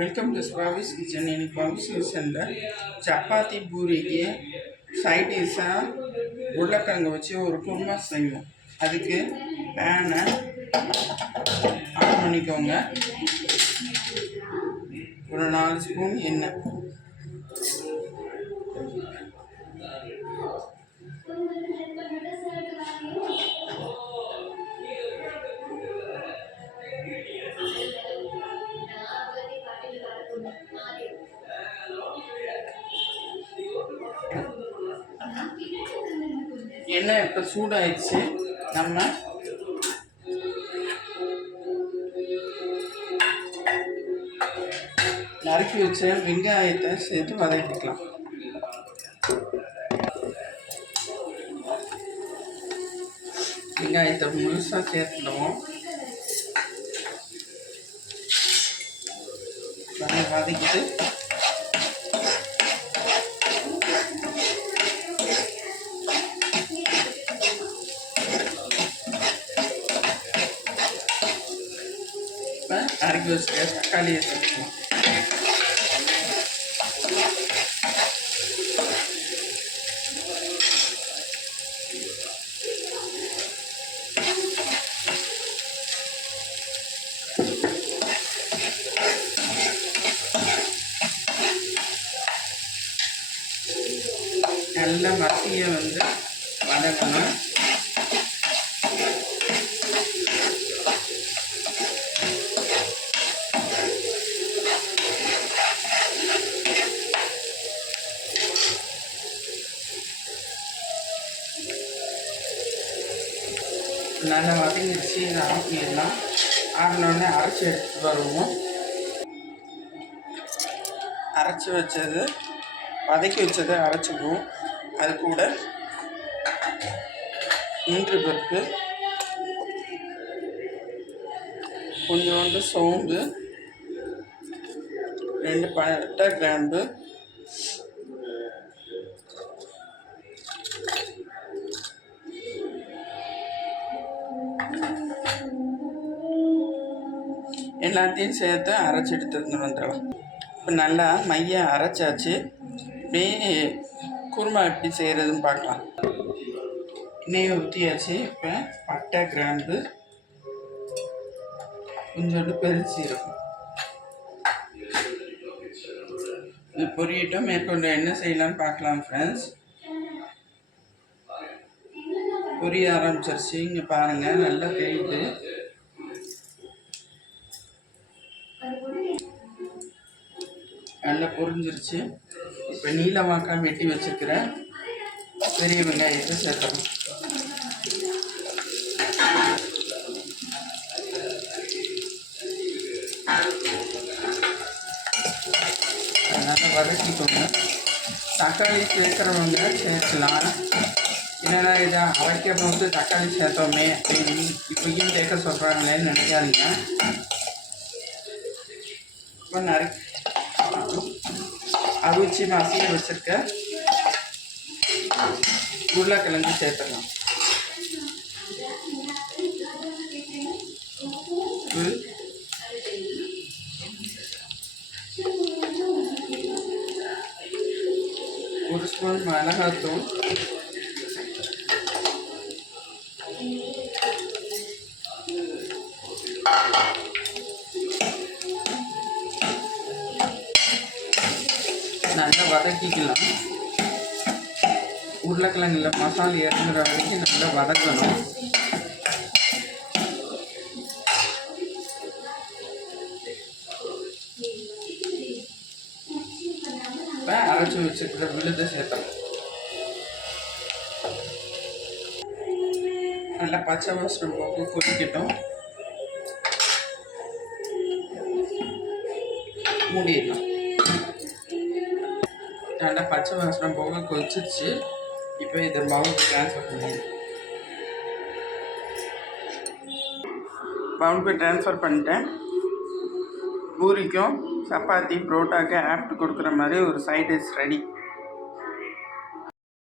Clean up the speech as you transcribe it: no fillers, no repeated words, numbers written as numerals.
Welcome to ஸ்பாவிஸ் kitchen. இன்னைக்கு பவிஸ் கிச்சனில் சப்பாத்தி பூரிக்கு சைட் டிஷ்ஷாக உருளைக்கிழங்கு வச்சு ஒரு குருமா செய்வோம். அதுக்கு பேனை ஆன் பண்ணிக்கோங்க. ஒரு 4 ஸ்பூன் எண்ணெய், எண்ணெய் இப்போ சூடாயிடுச்சு. நம்ம நறுக்கி வச்ச வெங்காயத்தை சேர்த்து வதக்கிக்கலாம். வெங்காயத்தை முழுசாக சேர்த்துடுவோம். வதக்கிட்டு நறுக்கி வச்சுக்க தக்காளியை சேர்த்துக்கலாம். நல்ல மசியை வதக்கணும். நல்லா வதங்கிடுச்சு. இதை ஆக்கிடலாம். ஆறினோடனே அரைச்சி எடுத்துகிட்டு வருவோம். அரைச்சி வச்சது வதக்கி வச்சதை அரைச்சிக்குவோம். அது கூட மூன்று பருப்பு, கொஞ்சோண்டு சோம்பு, 2 பட்டை கிராம்பு, எல்லாத்தையும் சேர்த்து அரைச்சி எடுத்துட்டு வந்துடலாம். இப்போ நல்லா மைய அரைச்சாச்சு. அப்படியே குருமா எப்படி செய்கிறதுன்னு பார்க்கலாம். எண்ணெயை ஊற்றியாச்சு. இப்போ பட்டை கிராம்பு, கொஞ்சோண்டு பெருசீரகம் இது பொரியட்டும். மேற்கொண்டு என்ன செய்யலாம்னு பார்க்கலாம் ஃப்ரெண்ட்ஸ். பொரிய ஆரம்பிச்சிருச்சு. இங்கே பாருங்கள், நல்லா தெரியுது. நல்லா பொரிஞ்சிருச்சு. இப்போ நீளமாக்காக வெட்டி வச்சுருக்கிற பெரிய வெங்காயத்தை சேர்த்துறோம். நல்லா வதக்கிக்கோங்க. தக்காளி சேர்க்குறவங்க சேர்க்கலாம். என்னடா இதை அரைக்க போது தக்காளி சேர்த்தோமே இப்பயும் கேட்க சொல்கிறாங்களேன்னு நினைக்காதீங்க. இப்போ அவிச்சு மசிய வச்சுருக்க உருளைக்கிழங்கு சேர்த்துக்கலாம். ஒரு ஸ்பூன் மிளகாத்தூள், நல்லா வதக்கிக்கலாம். உருளைக்கிழங்குல மசாலா இறங்குற வரைக்கும் நல்லா வதக்கணும். இப்போ அரைச்சி வச்சுக்கிற விழுதை சேர்த்தலாம். நல்லா பச்சை வாசனை போக கொதிக்கட்டும். மூடிடலாம். நல்லா பச்சை வாசனை போக கொதிச்சிருச்சு. இப்போ இதை பவுலுக்கு ட்ரான்ஸ்ஃபர் பண்ணிடுறேன். பவுலுக்கு ட்ரான்ஸ்ஃபர் பண்ணிட்டேன். பூரிக்கும் சப்பாத்தி புரோட்டாக்கு ஆப்ட் கொடுக்குற மாதிரி ஒரு சைட் டிஷ் ரெடி.